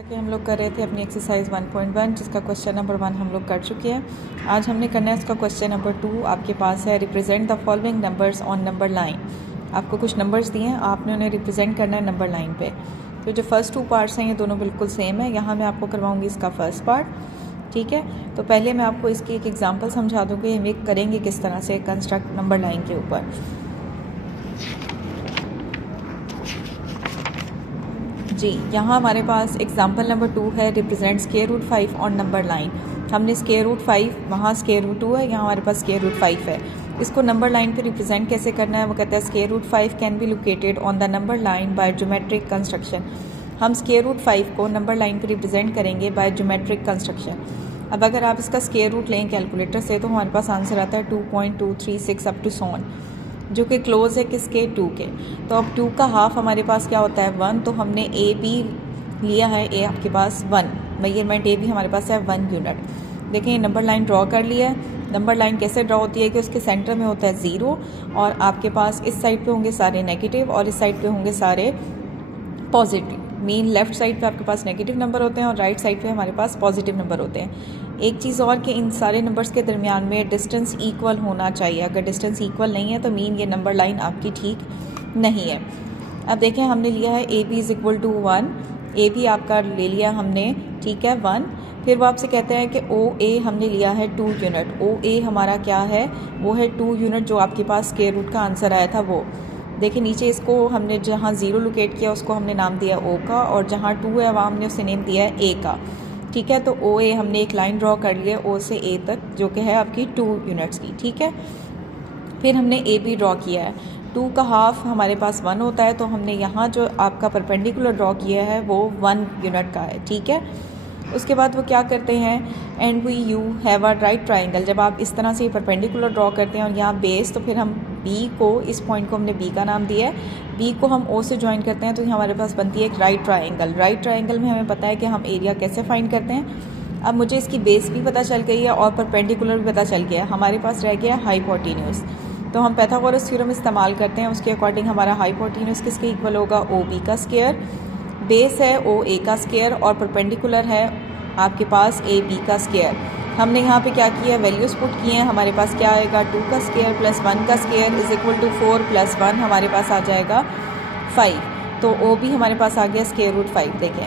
जैसा कि हम लोग कर रहे थे अपनी एक्सरसाइज 1.1 जिसका क्वेश्चन नंबर 1 हम लोग कर चुके हैं। आज हमने करना है उसका क्वेश्चन नंबर 2। आपके पास है represent the following numbers on number line. आपको कुछ नंबर्स दिए हैं, आपने उन्हें रिप्रेजेंट करना है नंबर लाइन पे। तो जो फर्स्ट 2 पार्ट्स हैं ये दोनों बिल्कुल सेम है। यहाँ मैं आपको करवाऊँगी इसका फर्स्ट पार्ट, ठीक है। तो पहले मैं आपको इसकी एक एग्जाम्पल समझा दूँगी, हम करेंगे किस तरह से कंस्ट्रक्ट नंबर लाइन के ऊपर। जी, यहाँ हमारे पास एग्जाम्पल नंबर 2 है, represent square root 5 on number line. हमने स्क्वायर रूट 5, वहाँ स्क्वायर रूट 2 है, यहाँ हमारे पास स्क्वायर रूट 5 है। इसको नंबर लाइन पे रिप्रेजेंट कैसे करना है, वो कहता है square root 5 can be located on the number line by geometric construction. हम स्क्वायर रूट 5 को नंबर लाइन पे रिप्रेजेंट करेंगे बाय ज्योमेट्रिक कंस्ट्रक्शन। अब अगर आप इसका स्क्वायर रूट लें कैलकुलेटर से तो हमारे पास आंसर आता है 2.236 अप टू सॉन, जो कि क्लोज है किसके, 2 के। तो अब 2 का हाफ हमारे पास क्या होता है, 1। तो हमने ए बी लिया है, ए आपके पास 1, मेजरमेंट ए बी हमारे पास है 1 यूनिट। देखें नंबर लाइन ड्रॉ कर लिया है। नंबर लाइन कैसे ड्रॉ होती है कि उसके सेंटर में होता है 0 और आपके पास इस साइड पे होंगे सारे नेगेटिव और इस साइड पे होंगे सारे पॉजिटिव। मीन लेफ्ट साइड पे आपके पास नेगेटिव नंबर होते हैं और राइट साइड पे हमारे पास पॉजिटिव नंबर होते हैं। एक चीज़ और कि इन सारे नंबर्स के दरमियान में डिस्टेंस इक्वल होना चाहिए। अगर डिस्टेंस इक्वल नहीं है तो मीन ये नंबर लाइन आपकी ठीक नहीं है। अब देखें हमने लिया है A B is equal to 1, A B आपका ले लिया हमने, ठीक है 1। फिर वो आपसे कहते हैं कि ओ ए हमने लिया है 2 यूनिट। ओ ए हमारा क्या है, वो है 2 यूनिट, जो आपके पास स्क्वायर रूट का आंसर आया था वो। देखिए नीचे इसको हमने जहाँ 0 लोकेट किया उसको हमने नाम दिया ओ का, और जहाँ 2 है वहाँ हमने उसे नेम दिया है ए का, ठीक है। तो ओ ए हमने एक लाइन ड्रॉ कर लिया ओ से ए तक, जो कि है आपकी 2 यूनिट्स की, ठीक है। फिर हमने ए बी ड्रॉ किया है। 2 का हाफ हमारे पास 1 होता है, तो हमने यहाँ जो आपका परपेंडिकुलर ड्रॉ किया है वो 1 यूनिट का है, ठीक है। उसके बाद वो क्या करते हैं, and we you have a right triangle. जब आप इस तरह से परपेंडिकुलर ड्रॉ करते हैं और यहाँ बेस, तो फिर हम बी को, इस पॉइंट को हमने बी का नाम दिया है, बी को हम ओ से ज्वाइन करते हैं तो यहाँ हमारे पास बनती है एक राइट ट्राइंगल। राइट ट्राइंगल में हमें पता है कि हम एरिया कैसे फाइंड करते हैं। अब मुझे इसकी बेस भी पता चल गई है और परपेंडिकुलर भी पता चल गया है, हमारे पास रह गया हाइपोटेन्यूज। तो हम पाइथागोरस थ्योरम इस्तेमाल करते हैं, उसके अकॉर्डिंग हमारा हाइपोटेन्यूज किसके इक्वल होगा, ओ बी का स्क्वायर। बेस है ओ ए का स्क्वायर और परपेंडिकुलर है आपके पास ए बी का स्क्वायर। हमने यहाँ पे क्या किया, वैल्यूज़ पुट किए हैं। हमारे पास क्या आएगा, 2 का स्क्वायर प्लस 1 का square is equal to 4 plus 1 हमारे पास आ जाएगा 5। तो ओ भी हमारे पास आ गया स्क्वायर रूट 5। देखें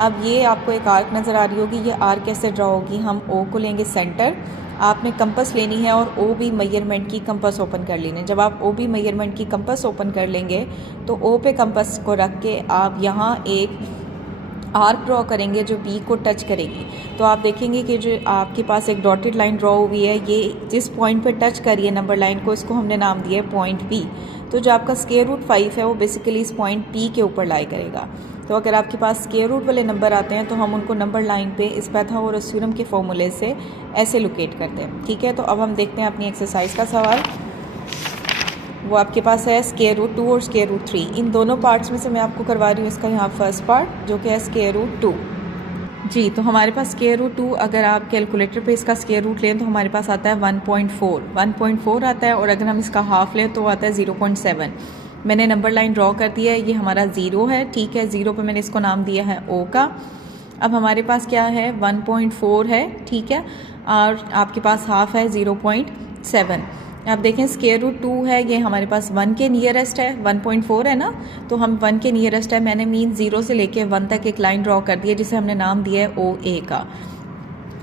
अब ये आपको एक आर्क नज़र आ रही होगी, ये आर्क कैसे ड्रॉ होगी, हम ओ को लेंगे सेंटर, आपने कंपस लेनी है और ओ बी मेजरमेंट की कंपस ओपन कर लेनी है। जब आप ओ बी मेजरमेंट की कंपस ओपन कर लेंगे तो ओ पे कंपस को रख के आप यहाँ एक आर्क ड्रॉ करेंगे जो बी को टच करेगी। तो आप देखेंगे कि जो आपके पास एक डॉटेड लाइन ड्रॉ हुई है, ये जिस पॉइंट पे टच करिए नंबर लाइन को, इसको हमने नाम दिया है पॉइंट बी। तो जो आपका स्क्वायर रूट 5 है वो बेसिकली इस पॉइंट पी के ऊपर लाई करेगा। तो अगर आपके पास स्क्वायर रूट वाले नंबर आते हैं तो हम उनको नंबर लाइन पे इस पाइथागोरस थ्योरम के फॉर्मूले से ऐसे लोकेट करते हैं, ठीक है। तो अब हम देखते हैं अपनी एक्सरसाइज का सवाल। वो आपके पास है स्क्वायर रूट 2 और स्क्वायर रूट 3। इन दोनों पार्ट्स में से मैं आपको करवा रही हूँ इसका यहाँ फर्स्ट पार्ट, जो कि है स्क्वायर रूट 2। जी, तो हमारे पास स्क्वायर रूट 2, अगर आप कैलकुलेटर पे इसका स्क्वायर रूट लें तो हमारे पास आता है 1.4 आता है, और अगर हम इसका हाफ लें तो आता है 0.7। मैंने नंबर लाइन ड्रॉ कर दिया है, ये हमारा 0 है, ठीक है। 0 पे मैंने इसको नाम दिया है ओ का। अब हमारे पास क्या है, 1.4 है, ठीक है, और आपके पास हाफ है 0.7। आप देखें स्क्वायर रूट 2 है, ये हमारे पास 1 के नियरेस्ट है, 1.4 है ना, तो हम 1 के नियरेस्ट है। मैंने मीन 0 से लेके 1 तक एक लाइन ड्रॉ कर दी है जिसे हमने नाम दिया है ओ ए का।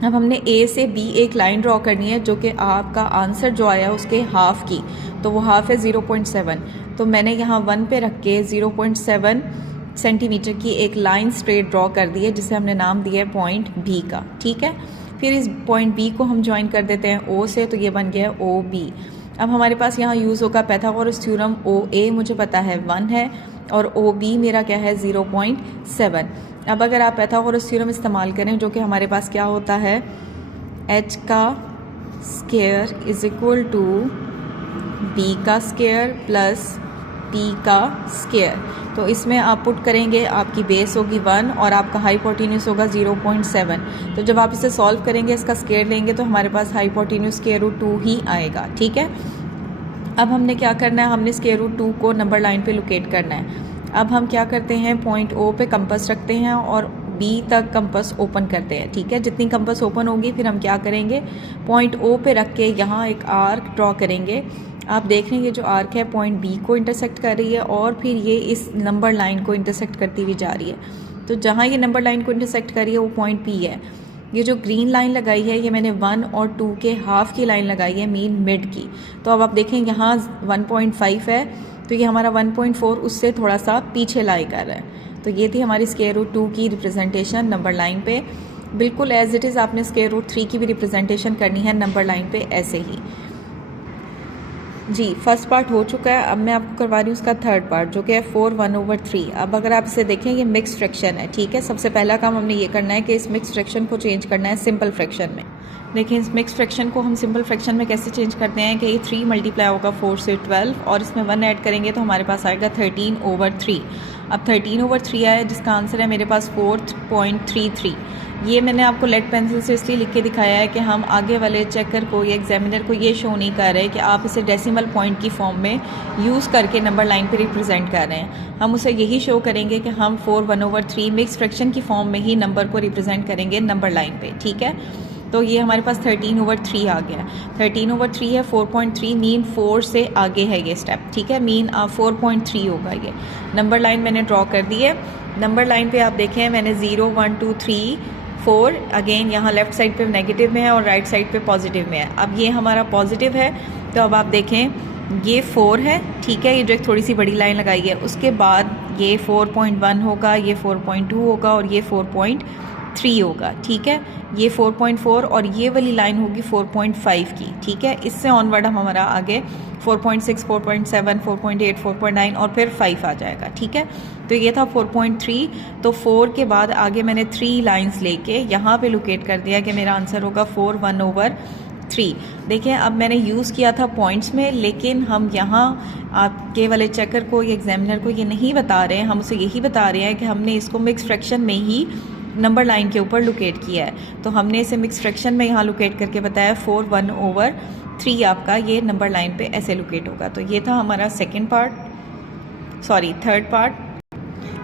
अब हमने ए से बी एक लाइन ड्रॉ करनी है जो कि आपका आंसर जो आया है उसके हाफ की, तो वो हाफ है 0.7। तो मैंने यहाँ 1 पे रख के 0.7 सेंटीमीटर की एक लाइन स्ट्रेट ड्रॉ कर दी है जिसे हमने नाम दिया है पॉइंट बी का, ठीक है। फिर इस पॉइंट बी को हम ज्वाइन कर देते हैं ओ से, तो ये बन गया है ओ बी। अब हमारे पास यहाँ यूज़ होगा पाइथागोरस थ्योरम। ओ ए मुझे पता है 1 है और ओ बी मेरा क्या है 0.7। अब अगर आप पाइथागोरस थ्योरम इस्तेमाल करें, जो कि हमारे पास क्या होता है, h का square is equal to B का स्क्वायर प्लस p का स्क्वायर। तो इसमें आप पुट करेंगे, आपकी बेस होगी 1 और आपका हाइपोटेन्यूज होगा 0.7। तो जब आप इसे सॉल्व करेंगे, इसका स्क्वायर लेंगे, तो हमारे पास हाइपोटेन्यूज स्क्वायर रूट 2 ही आएगा, ठीक है। अब हमने क्या करना है, हमने स्क्वायर रूट 2 को नंबर लाइन पे लोकेट करना है। अब हम क्या करते हैं, पॉइंट ओ पे कंपास रखते हैं और बी तक कंपास ओपन करते हैं, ठीक है। जितनी कंपास ओपन होगी फिर हम क्या करेंगे, पॉइंट ओ पे रख के यहाँ एक आर्क ड्रॉ करेंगे। आप देख रहे हैं ये जो आर्क है पॉइंट बी को इंटरसेक्ट कर रही है और फिर ये इस नंबर लाइन को इंटरसेक्ट करती हुई जा रही है। तो जहाँ ये नंबर लाइन को इंटरसेक्ट कर रही है वो पॉइंट पी है। ये जो ग्रीन लाइन लगाई है ये मैंने 1 और 2 के हाफ की लाइन लगाई है, मीन मिड की। तो अब आप देखें यहाँ 1.5 है तो ये हमारा 1.4 उससे थोड़ा सा पीछे लाई कर रहा है। तो ये थी हमारी स्क्वायर रूट 2 की रिप्रेजेंटेशन नंबर लाइन पे। बिल्कुल एज इट इज़ आपने स्क्वायर रूट 3 की भी रिप्रेजेंटेशन करनी है नंबर लाइन पे ऐसे ही। जी फर्स्ट पार्ट हो चुका है, अब मैं आपको करवा रही हूँ उसका थर्ड पार्ट जो कि है 4/1/3। अब अगर आप इसे देखें ये मिक्स फ्रैक्शन है, ठीक है। सबसे पहला काम हमने ये करना है कि इस मिक्स फ्रैक्शन को चेंज करना है सिंपल फ्रैक्शन में। देखिए इस मिक्स फ्रैक्शन को हम सिंपल फ्रैक्शन में कैसे चेंज करते हैं कि ये 3 मल्टीप्लाई होगा 4 से 12 और इसमें 1 ऐड करेंगे तो हमारे पास आएगा 13/3। अब 13/3 आया जिसका आंसर है मेरे पास 4.33। ये मैंने आपको लेड पेंसिल से इसलिए लिख के दिखाया है कि हम आगे वाले चेकर को या एग्जामिनर को ये शो नहीं कर रहे कि आप इसे डेसिमल पॉइंट की फॉर्म में यूज़ करके नंबर लाइन पे रिप्रेजेंट कर रहे हैं। हम उसे यही शो करेंगे कि हम 4/1/3 मिक्स फ्रैक्शन की फॉर्म में ही नंबर को रिप्रेजेंट करेंगे नंबर लाइन पे, ठीक है। तो ये हमारे पास 13/3 आ गया। 13/3 है, 4.3 मीन 4 से आगे है ये स्टेप, ठीक है। मीन 4.3 होगा ये। नंबर लाइन मैंने ड्रॉ कर दी है। नंबर लाइन पे आप देखें मैंने 0 1 2 3 4 अगेन यहाँ लेफ्ट साइड पे नेगेटिव में है और राइट साइड पे पॉजिटिव में है। अब ये हमारा पॉजिटिव है तो अब आप देखें ये 4 है, ठीक है। ये जो एक थोड़ी सी बड़ी लाइन लगाई है उसके बाद ये 4.1 होगा, ये 4.2 होगा और ये 4.3 होगा, ठीक है। ये 4.4 और ये वाली लाइन होगी 4.5 की, ठीक है। इससे ऑनवर्ड हमारा आगे 4.6 4.7 4.8 4.9 और फिर 5 आ जाएगा, ठीक है। तो ये था 4.3। तो 4 के बाद आगे मैंने 3 लाइंस लेके यहाँ पे लोकेट कर दिया कि मेरा आंसर होगा 4/1/3। देखें अब मैंने यूज़ किया था पॉइंट्स में, लेकिन हम यहाँ आपके वाले चेकर को या एग्जामिनर को ये नहीं बता रहे हैं, हम उसे यही बता रहे हैं कि हमने इसको मिक्स फ्रैक्शन में ही नंबर लाइन के ऊपर लोकेट किया है। तो हमने इसे मिक्स फ्रैक्शन में यहाँ लोकेट करके बताया 4/1/3 आपका ये नंबर लाइन पे ऐसे लोकेट होगा। तो ये था हमारा थर्ड पार्ट।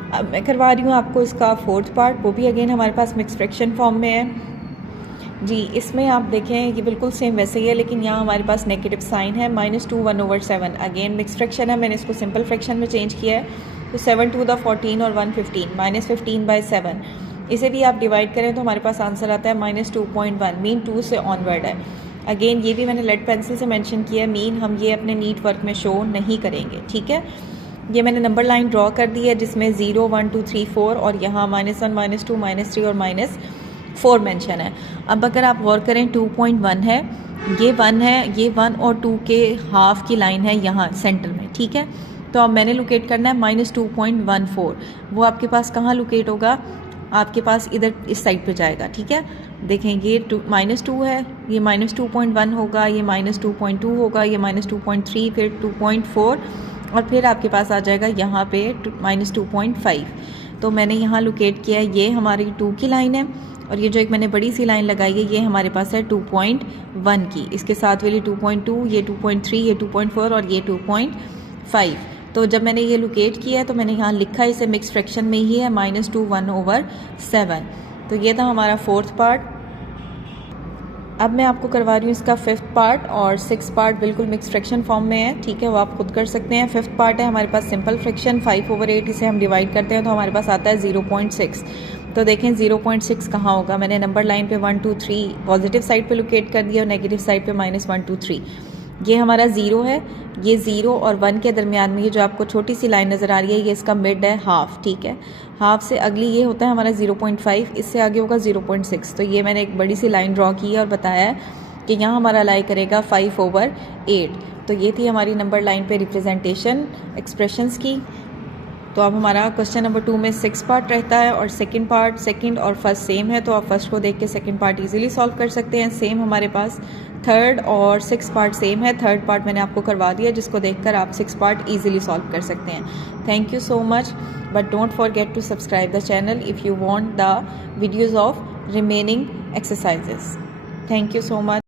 अब मैं करवा रही हूँ आपको इसका फोर्थ पार्ट, वो भी अगेन हमारे पास मिक्स फ्रैक्शन फॉर्म में है। जी इसमें आप देखें ये बिल्कुल सेम वैसे ही है, लेकिन यहाँ हमारे पास नेगेटिव साइन है -2 1/7। अगेन मिक्स फ्रैक्शन है, मैंने इसको सिंपल फ्रैक्शन में चेंज किया है। तो 7 to the 14 और 115 -15/7। इसे भी आप डिवाइड करें तो हमारे पास आंसर आता है -2.1 मीन 2 से ऑनवर्ड है। अगेन ये भी मैंने लेड पेंसिल से मेंशन किया है, मीन हम ये अपने नीट वर्क में शो नहीं करेंगे, ठीक है। ये मैंने नंबर लाइन ड्रॉ कर दी है जिसमें 0 1 2 3 4 और यहाँ -1 -2 -3 और -4 मेंशन है। अब अगर आप गौर करें 2.1 है, ये 1 है, ये 1 और 2 के हाफ की लाइन है यहाँ सेंटर में, ठीक है। तो अब मैंने लोकेट करना है -2.14। वो आपके पास कहाँ लोकेट होगा, आपके पास इधर इस साइड पे जाएगा, ठीक है। देखें ये -2 है, ये -2.1 होगा, ये -2.2 होगा, ये -2.3 फिर 2.4 और फिर आपके पास आ जाएगा यहाँ पे -2.5। तो मैंने यहाँ लोकेट किया है, ये हमारी 2 की लाइन है और ये जो एक मैंने बड़ी सी लाइन लगाई है ये हमारे पास है 2.1 की। इसके साथ वाली 2.2, ये 2.3, ये 2.4 और ये 2.5। तो जब मैंने ये लोकेट किया है तो मैंने यहाँ लिखा है इसे मिक्स फ्रैक्शन में ही है -2 1/7। तो ये था हमारा फोर्थ पार्ट। अब मैं आपको करवा रही हूँ इसका फिफ्थ पार्ट और सिक्स पार्ट बिल्कुल मिक्स फ्रैक्शन फॉर्म में है, ठीक है। वो आप खुद कर सकते हैं। फिफ्थ पार्ट है हमारे पास सिंपल फ्रैक्शन 5/8, इसे हम डिवाइड करते हैं तो हमारे पास आता है 0.6। तो देखें 0.6 कहाँ होगा, मैंने नंबर लाइन पे 1 2 3 पॉजिटिव साइड पे लोकेट कर दिया और नेगेटिव साइड पे -1 2 3। ये हमारा 0 है, ये 0 और 1 के दरमियान में ये जो आपको छोटी सी लाइन नज़र आ रही है ये इसका मिड है, हाफ, ठीक है। हाफ से अगली ये होता है हमारा 0.5, इससे आगे होगा 0.6। तो ये मैंने एक बड़ी सी लाइन ड्रॉ की है और बताया है कि यहाँ हमारा लाई करेगा 5/8। तो ये थी हमारी नंबर लाइन पे रिप्रेजेंटेशन एक्सप्रेशंस की। तो अब हमारा क्वेश्चन नंबर 2 में 6 पार्ट रहता है और सेकंड और फर्स्ट सेम है, तो आप फर्स्ट को देख के सेकंड पार्ट इजीली सॉल्व कर सकते हैं। सेम हमारे पास थर्ड और 6 पार्ट सेम है, थर्ड पार्ट मैंने आपको करवा दिया जिसको देखकर आप 6 पार्ट इजीली सॉल्व कर सकते हैं। Thank you so much, but don't forget to subscribe the channel if you want the videos of remaining exercises. Thank you so much.